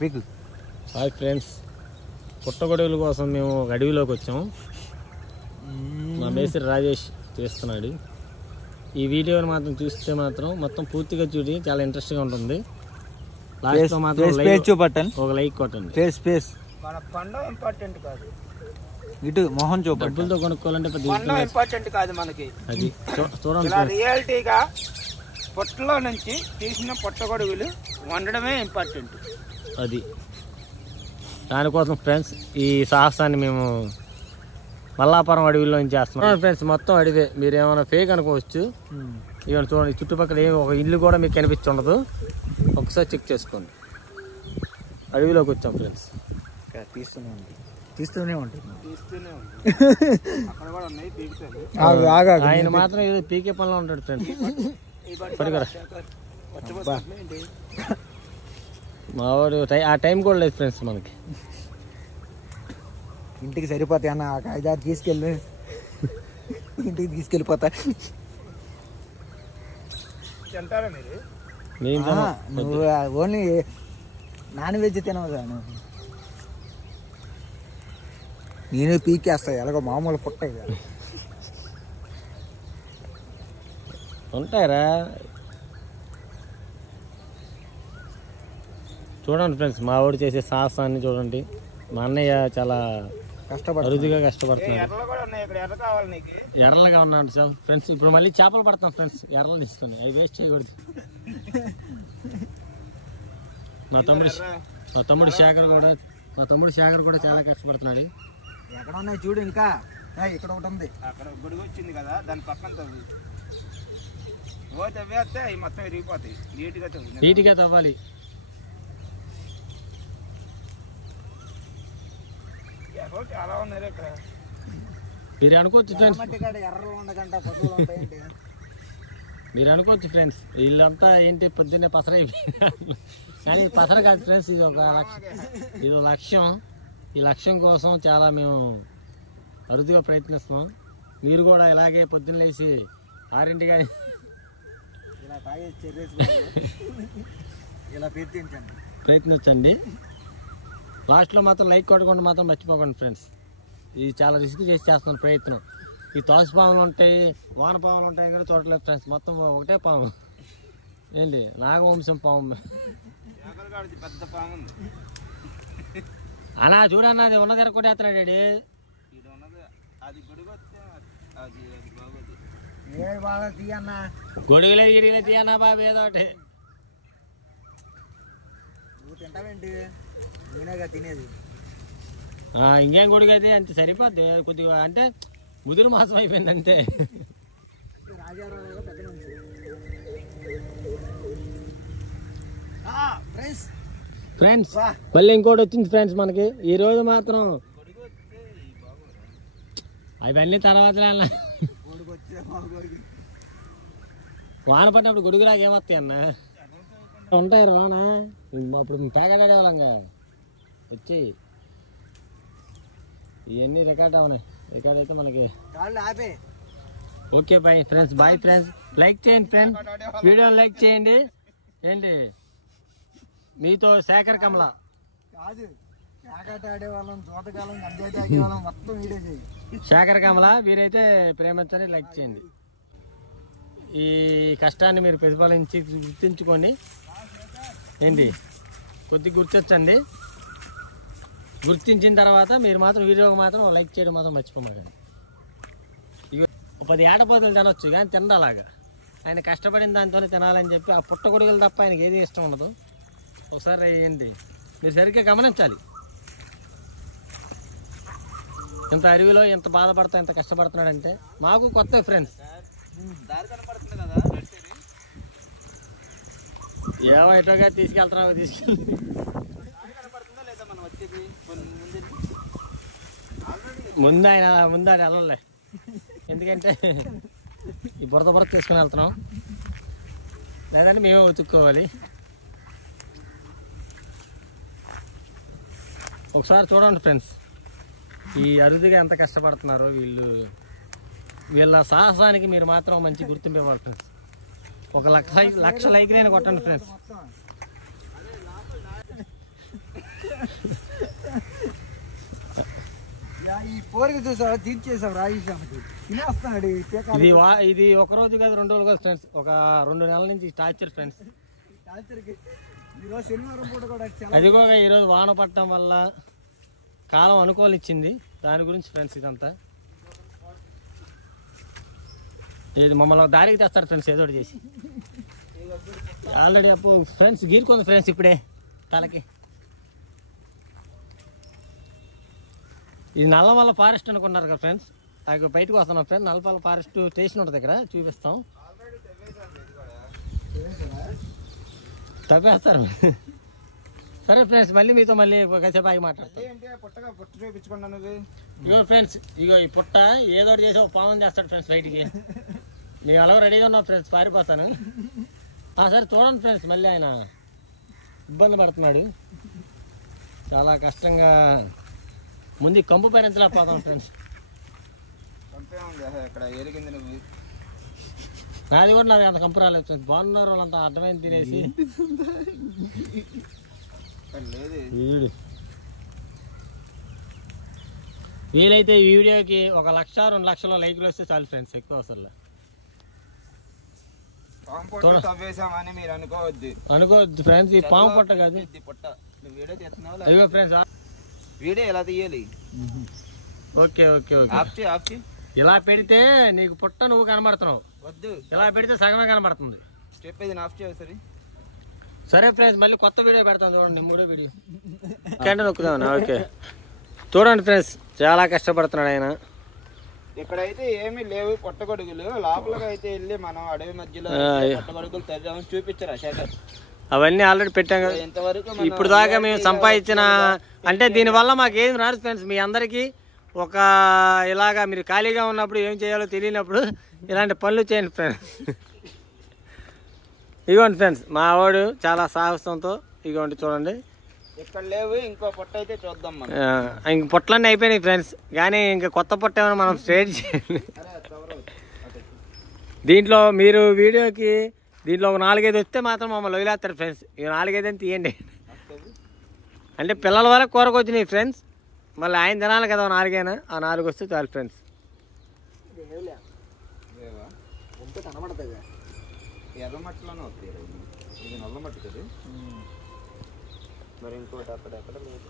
పీకు. Hi friends, పుట్టగొడుగుల కోసం మేము ఒక అడవిలోకి వచ్చాము. మా మేస్త్రి రాజేష్ చేస్తున్నాడు. ఈ వీడియోని మాత్రం చూస్తే మాత్రం మొత్తం పూర్తిగా చూడి, చాలా ఇంట్రెస్టింగ్గా ఉంటుంది. లాస్ట్లో మాత్రం చూపట్టండి, ఒక లైక్ కొట్టండి. ఫేస్ మన పండు ఇంపార్టెంట్ కాదు, ఇటు మొహం చూప. డబ్బులతో కొనుక్కోవాలంటే పెద్ద ఇంపార్టెంట్ కాదు మనకి. అది చూడండి ఫ్రెండ్స్. రియాలిటీగా పొట్టలో నుంచి తీసిన పుట్టగొడుగులు వండడమే ఇంపార్టెంట్. అది దానికోసం ఫ్రెండ్స్ ఈ సాహసాన్ని మేము మల్లాపురం అడవిలో నుంచి చేస్తున్నాం ఫ్రెండ్స్. మొత్తం అడవే, మీరు ఏమైనా ఫేక్ అనుకోవచ్చు. ఇవన్నీ చూడండి, చుట్టుపక్కల ఒక ఇల్లు కూడా మీకు కనిపించుండదు. ఒకసారి చెక్ చేసుకోండి. అడవిలోకి వచ్చాం ఫ్రెండ్స్. తీస్తూనే ఉంటుంది. అక్కడ కూడా ఉన్నాయి, తీస్తారు. ఆయన మాత్రం ఏదో పీకే పనిలో ఉంటాడు ఫ్రెండ్స్. మావాడు ఆ టైం కూడా లేదు ఫ్రెండ్స్ మనకి. ఇంటికి సరిపోతాయి అన్న, ఆ కాగితాలు తీసుకెళ్ళి ఇంటికి తీసుకెళ్ళిపోతా. తింటారా మీరు? నువ్వు ఓన్లీ నాన్ వెజ్ తినవు కదా నువ్వు. నేను పీకేస్తా, ఎలాగో మామూలు పుట్టాయి కదా. ఉంటాయరా, చూడండి ఫ్రెండ్స్. మా వాడు చేసే సాహసాన్ని చూడండి. మా అన్నయ్య చాలా అరుదుగా కష్టపడుతున్నాడు. ఎర్రలుగా ఉన్నాడు సార్ ఫ్రెండ్స్. ఇప్పుడు మళ్ళీ చేపలు పడతాం ఫ్రెండ్స్, ఎర్రలు తీసుకొని. అవి వేస్ట్ చేయకూడదు. మా తమ్ముడు శేఖర్ కూడా చాలా కష్టపడుతున్నాడు. ఎక్కడ ఉన్నాయి చూడు, ఇంకా ఇక్కడ ఒకటి ఉంది. అక్కడ గుడి వచ్చింది కదా, దాని పక్కన తవ్వు. ఓ తవ్వేస్తే అవి మొత్తం విరిగిపోతాయి. నీట్గా తవ్వాలి. చాలా ఉన్నాయి ఇక్కడ. మీరు అనుకోవచ్చు ఫ్రెండ్స్, మీరు అనుకోవచ్చు ఫ్రెండ్స్, వీళ్ళంతా ఏంటి పొద్దున్నే పసరైపోయింది. కానీ పసర కాదు ఫ్రెండ్స్, ఇది ఒక లక్ష్యం. ఈ లక్ష్యం కోసం చాలా మేము అరుదుగా ప్రయత్నిస్తున్నాం. మీరు కూడా ఇలాగే పొద్దున్న లేచి 6ంటిగా ప్రయత్నించండి. లాస్ట్లో మాత్రం లైక్ కొట్టకుండా మాత్రం మర్చిపోకండి ఫ్రెండ్స్. ఇది చాలా రిస్క్ చేసి చేస్తున్నాను ప్రయత్నం. ఈ తోసుపాములు ఉంటాయి, వానపాములు ఉంటాయి కూడా చూడలేదు ఫ్రెండ్స్. మొత్తం ఒకటే పాము. ఏంటి నాగవంశం పాము. అలా చూడన్నా, అది ఉన్నది ఎరకొట్టేస్తున్నాడు డాడీ. గొడుగులే గిడిగిలే తీయన్నా బాబు, ఏదో ఒకటి. ఇంకేం గొడుగు అయితే అంతే సరిపోద్ది. కొద్దిగా అంటే ముదురు మాసం అయిపోయింది అంతే. ఫ్రెండ్స్ మళ్ళీ ఇంకోటి వచ్చింది ఫ్రెండ్స్ మనకి. ఈరోజు మాత్రం అవన్నీ తర్వాతలే అన్న. వాన పడినప్పుడు గొడుగురాకి ఏమొస్తాయి అన్న? ఉంటాయి వాన. అప్పుడు ప్యాకెట్ ఆడేవాళ్ళంగా వచ్చాయి. ఇవన్నీ రికార్డ్ అవునాయి. రికార్డ్ అయితే మనకి okay. Bye friends, bye friends. Like చేయండి ఫ్రెండ్స్, వీడియోని లైక్ చేయండి. ఏంటి మీతో శేఖర్ కమల. శేఖర్ కమల వీరైతే ప్రేమించండి, లైక్ చేయండి. ఈ కష్టాన్ని మీరు ప్రతిఫలించి గుర్తించుకొని ఏంటి కొద్దిగా గుర్తించండి. గుర్తించిన తర్వాత మీరు మాత్రం వీడియోకి మాత్రం లైక్ చేయడం మాత్రం మర్చిపోమాకండి. ఇక 10 ఏటపోతులు తినొచ్చు కానీ తినడాలాగా. ఆయన కష్టపడిన దాంతోనే తినాలని చెప్పి ఆ పుట్టగొడుగులు తప్ప ఆయనకి ఏది ఇష్టం ఉండదు. ఒకసారి ఏంటి మీరు సరిగ్గా గమనించాలి. ఇంత అడవిలో ఎంత బాధపడతా, ఎంత కష్టపడుతున్నాడంటే మాకు కొత్త ఫ్రెండ్స్. ఏమో ఎటోగా తీసుకెళ్తున్నావు, తీసుకెళ్ళి ముందు ఆయన వెళ్ళలే. ఎందుకంటే ఈ బురద తీసుకుని వెళ్తున్నాం, లేదంటే మేమే ఉతుక్కోవాలి. ఒకసారి చూడండి ఫ్రెండ్స్, ఈ అరుదుగా ఎంత కష్టపడుతున్నారో వీళ్ళు. వీళ్ళ సాహసానికి మీరు మాత్రం మంచి గుర్తింపు ఇవ్వాలి ఫ్రెండ్స్. 1 లక్ష లైక్లైనా కొట్టండి ఫ్రెండ్స్. ఈ పోరుగా చూసావా తీర్చేసావు రాయిషానికి తినేస్తున్నాడు ఇది ఒక రోజు కాదు 2 రోజులు కాదు ఫ్రెండ్స్, ఒక 2 నెలల నుంచి టార్చర్ ఫ్రెండ్స్. ఈరోజు శనివారం పూట కూడా అదిగోగా ఈరోజు వాన పడటం వల్ల కాలం అనుకూలించింది, దాని గురించి ఫ్రెండ్స్ ఇదంతా. ఇది మమ్మల్ని దారికి తెస్తారు ఫ్రెండ్స్ ఏదో ఒకటి చేసి. ఆల్రెడీ అప్పు ఫ్రెండ్స్ గీరుకుంది ఫ్రెండ్స్ ఇప్పుడే తలకి. ఇది నల్లమల్ల ఫారెస్ట్ అనుకున్నారు కదా ఫ్రెండ్స్, అది బయటకు వస్తున్నాం ఫ్రెండ్స్. నల్లమల్ల ఫారెస్ట్ స్టేషన్ ఉంటుంది ఇక్కడ, చూపిస్తాం. తప్పేస్తారు. సరే ఫ్రెండ్స్, మళ్ళీ మీతో మళ్ళీ కాసేపు ఆగి మాట్లాడతాం. ఇగో ఫ్రెండ్స్, ఇగో ఈ పుట్ట ఏదో ఒకటి చేసి ఒక పావం చేస్తాడు ఫ్రెండ్స్ బయటికి. మేము అలా రెడీగా ఉన్నాం ఫ్రెండ్స్, పారిపోతాను. సరే చూడండి ఫ్రెండ్స్, మళ్ళీ ఆయన ఇబ్బంది పడుతున్నాడు, చాలా కష్టంగా. ముందు కంపు పైనంతలా పోతాం ఫ్రెండ్స్. నాది కూడా నాది అంత కంపు రాలేదు ఫ్రెండ్స్. బాగున్నారు వాళ్ళంతా అర్థమైంది తినేసి. వీలైతే ఈ వీడియోకి 1 లక్ష 2 లక్షల లైక్లు వస్తే చాలు ఫ్రెండ్స్, ఎక్కువ అసలు అనుకోవద్దు ఫ్రెండ్స్. ఈ పాము పొట్ట కాదు. అయ్యో ఫ్రెండ్స్, వీడియో ఎలా తీయాలి? Okay okay okay. ఇలా పెడితే నీకు పుట్ట నువ్వు కనబడుతున్నావు, ఇలా పెడితే సగమే కనబడుతుంది. సరే ఫ్రెండ్స్, మళ్ళీ కొత్త వీడియో పెడతాను చూడండి, 3వ వీడియో. ఓకే చూడండి ఫ్రెండ్స్, చాలా కష్టపడుతున్నాడు ఆయన. ఇక్కడైతే ఏమీ లేవు పొట్టగొడుగులు, లోపలకి అయితే వెళ్ళి మనం అడవి మధ్యలో పొట్టగొడుగులు తవ్వామని చూపించారు ఆ శాఖ. అవన్నీ ఆల్రెడీ పెట్టాం కదా. ఇంతవరకు ఇప్పుడు దాకా మేము సంపాదించిన, అంటే దీనివల్ల మాకు ఏం రాదు ఫ్రెండ్స్. మీ అందరికీ ఒక ఇలాగా మీరు ఖాళీగా ఉన్నప్పుడు ఏం చేయాలో తెలియనప్పుడు ఇలాంటి పనులు చేయండి ఫ్రెండ్స్. ఇగోండి ఫ్రెండ్స్, మా వాడు చాలా సాహసంతో ఇగోండి చూడండి. ఇక్కడ లేవు, ఇంకో పొట్ట అయితే చూద్దాం మనం. ఇంక పొట్లన్నీ అయిపోయినాయి ఫ్రెండ్స్, కానీ ఇంకా కొత్త పొట్ట ఏమైనా మనం స్ట్రేట్ చేయాలి. దీంట్లో మీరు వీడియోకి దీంట్లో ఒక 4-5 వస్తే మాత్రం మమ్మల్ని వదిలేస్తారు ఫ్రెండ్స్. ఇక 4-5 అని తీయండి. అంటే పిల్లల వరకు కూరకు వచ్చినాయి ఫ్రెండ్స్, మళ్ళీ ఆయన తినాలి కదా 4 అయినా. ఆ 4 వస్తే చాలు ఫ్రెండ్స్. ఎర్ర మట్టిలోనే వస్తాయి, ఇది నల్ల మట్టి కదా. మరి ఇంకోటి అక్కడెక్కడ లేదు.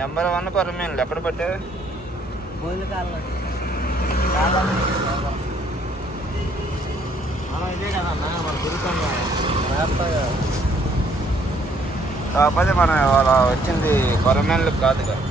నెంబర్ 1 పర్మనెంట్ ఎక్కడ పడ్డావు? ఇదే కదన్నా మనం తిరుగుతాం కాకపోతే మనం అలా వచ్చింది పర్మనెంట్ కాదు కదా.